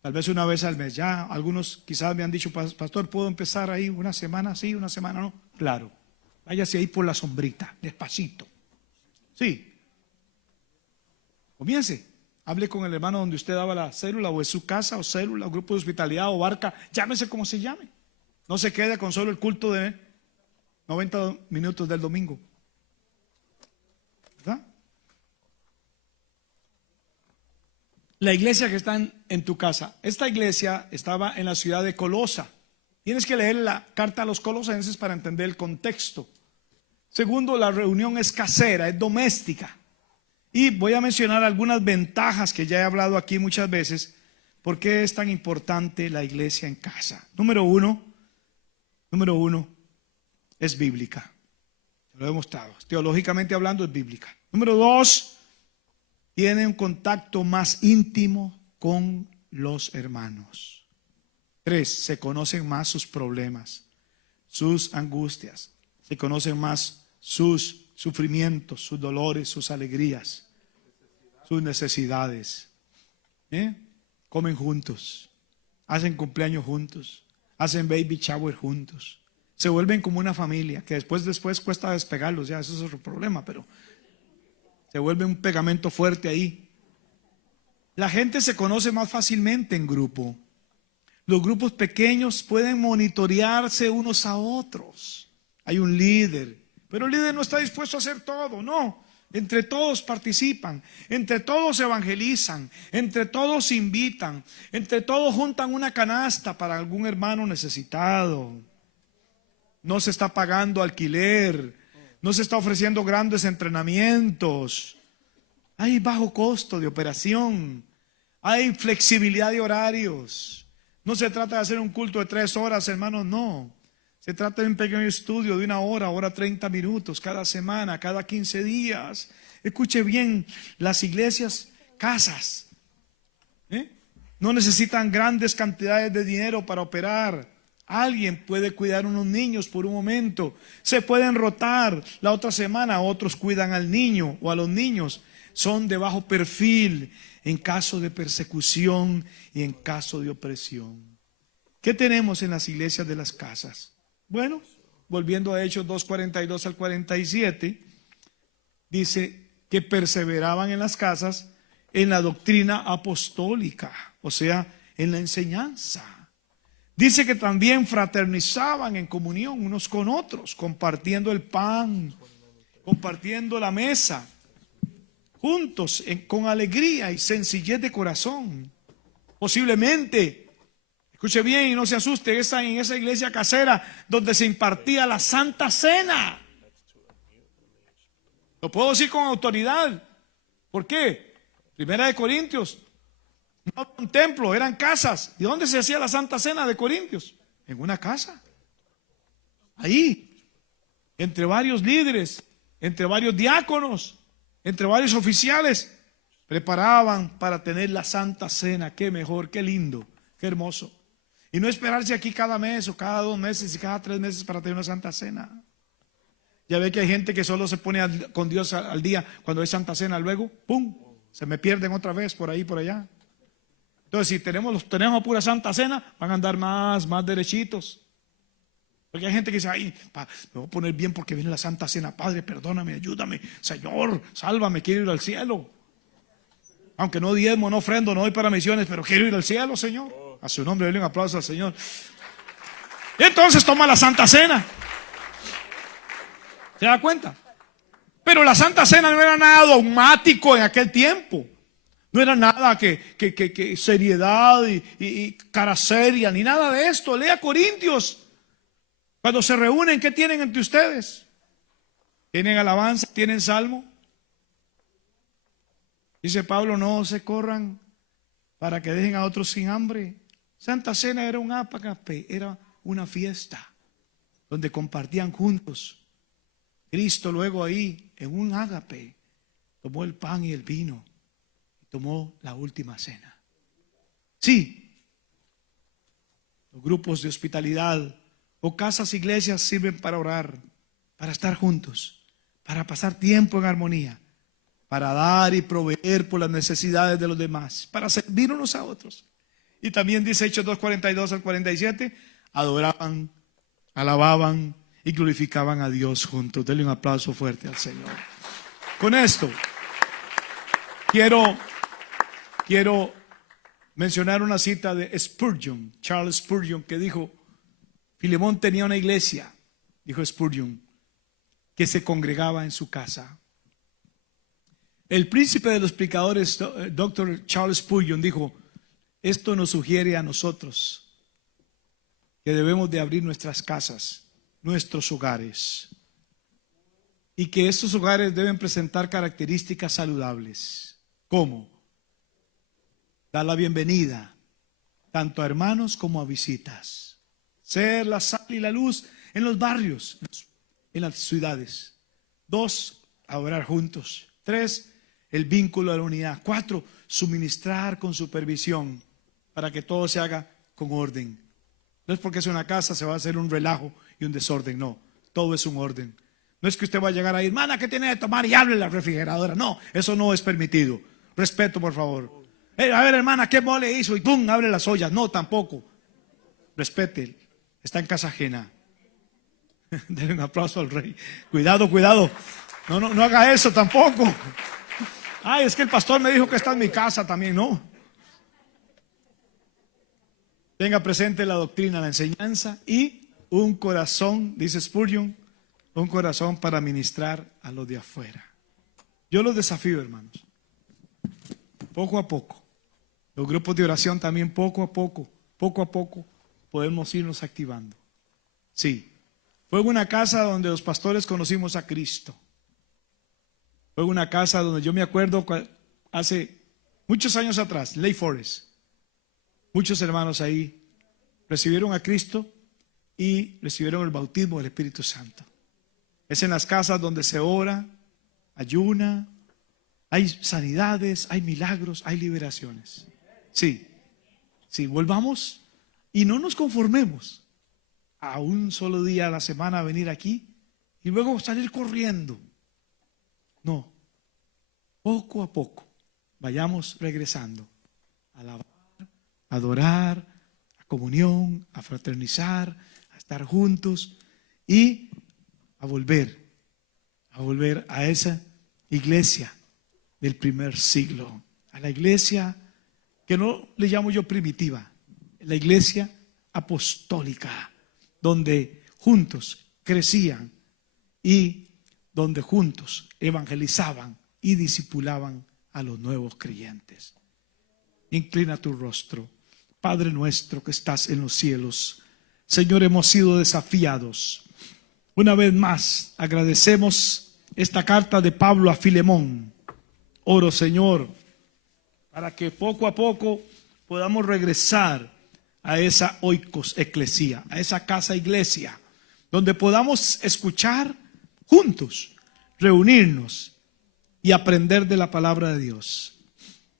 tal vez una vez al mes. Ya algunos quizás me han dicho, pastor, ¿puedo empezar ahí una semana sí, una semana no? Claro, váyase ahí por la sombrita, despacito. Sí, comience. Hable con el hermano donde usted daba la célula, o es su casa, o célula, o grupo de hospitalidad, o barca, llámese como se llame. No se quede con solo el culto de 90 minutos del domingo. ¿Verdad? La iglesia que está en tu casa. Esta iglesia estaba en la ciudad de Colosa. Tienes que leer la carta a los colosenses para entender el contexto. Segundo, la reunión es casera, es doméstica. Y voy a mencionar algunas ventajas que ya he hablado aquí muchas veces. ¿Por qué es tan importante la iglesia en casa? Número uno, es bíblica. Lo he demostrado. Teológicamente hablando es bíblica. Número 2, tiene un contacto más íntimo con los hermanos. 3, se conocen más sus problemas, sus angustias. Se conocen más sus sufrimientos, sus dolores, sus alegrías, sus necesidades. Comen juntos, hacen cumpleaños juntos, hacen baby shower juntos. Se vuelven como una familia, que después cuesta despegarlos, ya eso es otro problema, pero se vuelve un pegamento fuerte ahí. La gente se conoce más fácilmente en grupo. Los grupos pequeños pueden monitorearse unos a otros. Hay un líder, pero el líder no está dispuesto a hacer todo, no. Entre todos participan, entre todos evangelizan, entre todos invitan, entre todos juntan una canasta para algún hermano necesitado. No se está pagando alquiler, no se está ofreciendo grandes entrenamientos. Hay bajo costo de operación, hay flexibilidad de horarios. No se trata de hacer un culto de 3 horas, hermanos, no. Se trata de un pequeño estudio de 1 hora, hora 30 minutos, cada semana, cada 15 días. Escuche bien, las iglesias, casas, no necesitan grandes cantidades de dinero para operar. Alguien puede cuidar a unos niños por un momento. Se pueden rotar. La otra semana otros cuidan al niño o a los niños. Son de bajo perfil en caso de persecución y en caso de opresión. ¿Qué tenemos en las iglesias de las casas? Bueno, volviendo a Hechos 2:42 al 47, dice que perseveraban en las casas en la doctrina apostólica, o sea, en la enseñanza. Dice que también fraternizaban en comunión unos con otros, compartiendo el pan, compartiendo la mesa, juntos con alegría y sencillez de corazón. Posiblemente, escuche bien y no se asuste, en esa iglesia casera donde se impartía la Santa Cena. Lo puedo decir con autoridad. ¿Por qué? Primera de Corintios. No era un templo, eran casas. ¿Y dónde se hacía la Santa Cena de Corintios? En una casa. Ahí. Entre varios líderes, entre varios diáconos, entre varios oficiales, preparaban para tener la Santa Cena. Qué mejor, qué lindo, qué hermoso. Y no esperarse aquí cada mes o cada 2 meses y cada 3 meses para tener una Santa Cena. Ya ve que hay gente que solo se pone con Dios al día cuando hay Santa Cena, luego, ¡pum!, se me pierden otra vez por ahí, por allá. Entonces, si tenemos pura Santa Cena, van a andar más derechitos. Porque hay gente que dice, ay, me voy a poner bien porque viene la Santa Cena. Padre, perdóname, ayúdame. Señor, sálvame, quiero ir al cielo. Aunque no diezmo, no ofrendo, no doy para misiones, pero quiero ir al cielo, Señor. A su nombre, denle un aplauso al Señor. Y entonces toma la Santa Cena. ¿Se da cuenta? Pero la Santa Cena no era nada dogmático en aquel tiempo. No era nada que seriedad y cara seria, ni nada de esto. Lea Corintios. Cuando se reúnen, ¿qué tienen entre ustedes? ¿Tienen alabanza? ¿Tienen salmo? Dice Pablo, no se corran para que dejen a otros sin hambre. Santa Cena era un ágape, era una fiesta donde compartían juntos. Cristo luego ahí, en un ágape, tomó el pan y el vino y tomó la última cena. Sí, los grupos de hospitalidad o casas, iglesias sirven para orar, para estar juntos, para pasar tiempo en armonía, para dar y proveer por las necesidades de los demás, para servir unos a otros. Y también dice Hechos 2:42 al 47, adoraban, alababan y glorificaban a Dios juntos. Denle un aplauso fuerte al Señor. Con esto quiero mencionar una cita de Spurgeon, Charles Spurgeon, que dijo: Filemón tenía una iglesia, dijo Spurgeon, que se congregaba en su casa. El príncipe de los predicadores, Dr. Charles Spurgeon, dijo: esto nos sugiere a nosotros que debemos de abrir nuestras casas, nuestros hogares, y que estos hogares deben presentar características saludables. ¿Cómo? Dar la bienvenida tanto a hermanos como a visitas. Ser la sal y la luz en los barrios, en las ciudades. 2, adorar juntos. 3, el vínculo de la unidad. 4, suministrar con supervisión para que todo se haga con orden. No es porque es una casa se va a hacer un relajo y un desorden, no. Todo es un orden. No es que usted va a llegar ahí, hermana, ¿qué tiene de tomar? Y hable en la refrigeradora. No, eso no es permitido. Respeto, por favor. A ver, hermana, ¿qué mole hizo? Y pum, abre las ollas. No, tampoco. Respete. Está en casa ajena. Denle un aplauso al rey. Cuidado, cuidado. No haga eso tampoco. Ay, es que el pastor me dijo que está en mi casa también, no. Tenga presente la doctrina, la enseñanza y un corazón, dice Spurgeon, un corazón para ministrar a los de afuera. Yo los desafío, hermanos, poco a poco. Los grupos de oración también poco a poco podemos irnos activando. Sí, fue en una casa donde los pastores conocimos a Cristo. Fue en una casa donde yo me acuerdo hace muchos años atrás, Lake Forest. Muchos hermanos ahí recibieron a Cristo y recibieron el bautismo del Espíritu Santo. Es en las casas donde se ora, ayuna, hay sanidades, hay milagros, hay liberaciones. Sí, volvamos y no nos conformemos a un solo día a la semana venir aquí y luego salir corriendo. No, poco a poco vayamos regresando a alabar, a adorar, a comunión, a fraternizar, a estar juntos y a volver a esa iglesia del primer siglo, a la iglesia que no le llamo yo primitiva, la iglesia apostólica, donde juntos crecían y donde juntos evangelizaban y discipulaban a los nuevos creyentes. Inclina tu rostro. Padre nuestro que estás en los cielos, Señor, hemos sido desafiados. Una vez más agradecemos esta carta de Pablo a Filemón. Oro, Señor, para que poco a poco podamos regresar a esa oikos eclesía, a esa casa iglesia, donde podamos escuchar juntos, reunirnos y aprender de la palabra de Dios.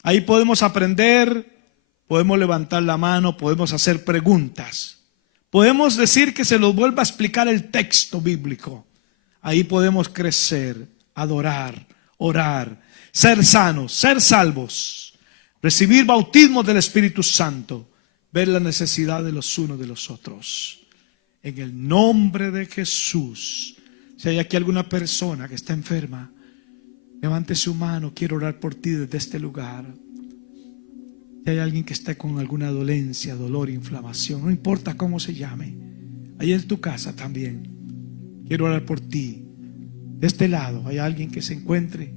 Ahí podemos aprender, podemos levantar la mano, podemos hacer preguntas, podemos decir que se nos vuelva a explicar el texto bíblico. Ahí podemos crecer, adorar, orar, ser sanos, ser salvos, recibir bautismo del Espíritu Santo, ver la necesidad de los unos de los otros. En el nombre de Jesús, si hay aquí alguna persona que está enferma, levante su mano, quiero orar por ti desde este lugar. Si hay alguien que está con alguna dolencia, dolor, inflamación, no importa cómo se llame, ahí en tu casa también, quiero orar por ti. De este lado hay alguien que se encuentre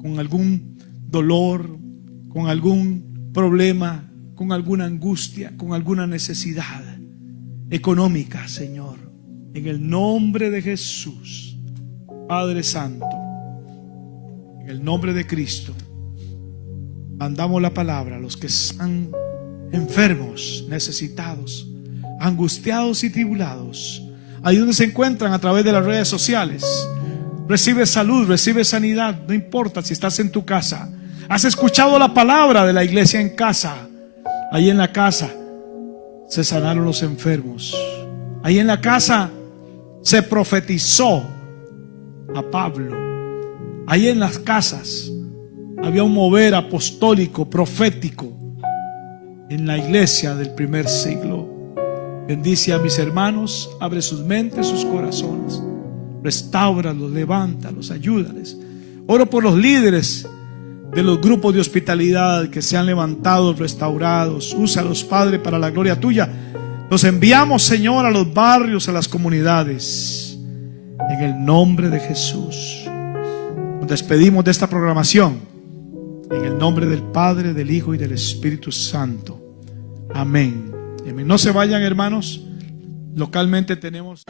con algún dolor, con algún problema, con alguna angustia, con alguna necesidad económica, Señor. En el nombre de Jesús, Padre Santo, en el nombre de Cristo, mandamos la palabra a los que están enfermos, necesitados, angustiados y tribulados. Ahí donde se encuentran a través de las redes sociales, recibe salud, recibe sanidad. No importa si estás en tu casa, has escuchado la palabra de la iglesia en casa. Ahí en la casa se sanaron los enfermos. Ahí en la casa se profetizó a Pablo. Ahí en las casas había un mover apostólico, profético en la iglesia del primer siglo. Bendice a mis hermanos, abre sus mentes, sus corazones, restáuralos, levántalos, ayúdales. Oro por los líderes de los grupos de hospitalidad que se han levantado, restaurados. Úsalos, Padre, para la gloria tuya. Los enviamos, Señor, a los barrios, a las comunidades, en el nombre de Jesús. Nos despedimos de esta programación en el nombre del Padre, del Hijo y del Espíritu Santo. Amén. Amén. No se vayan, hermanos. Localmente tenemos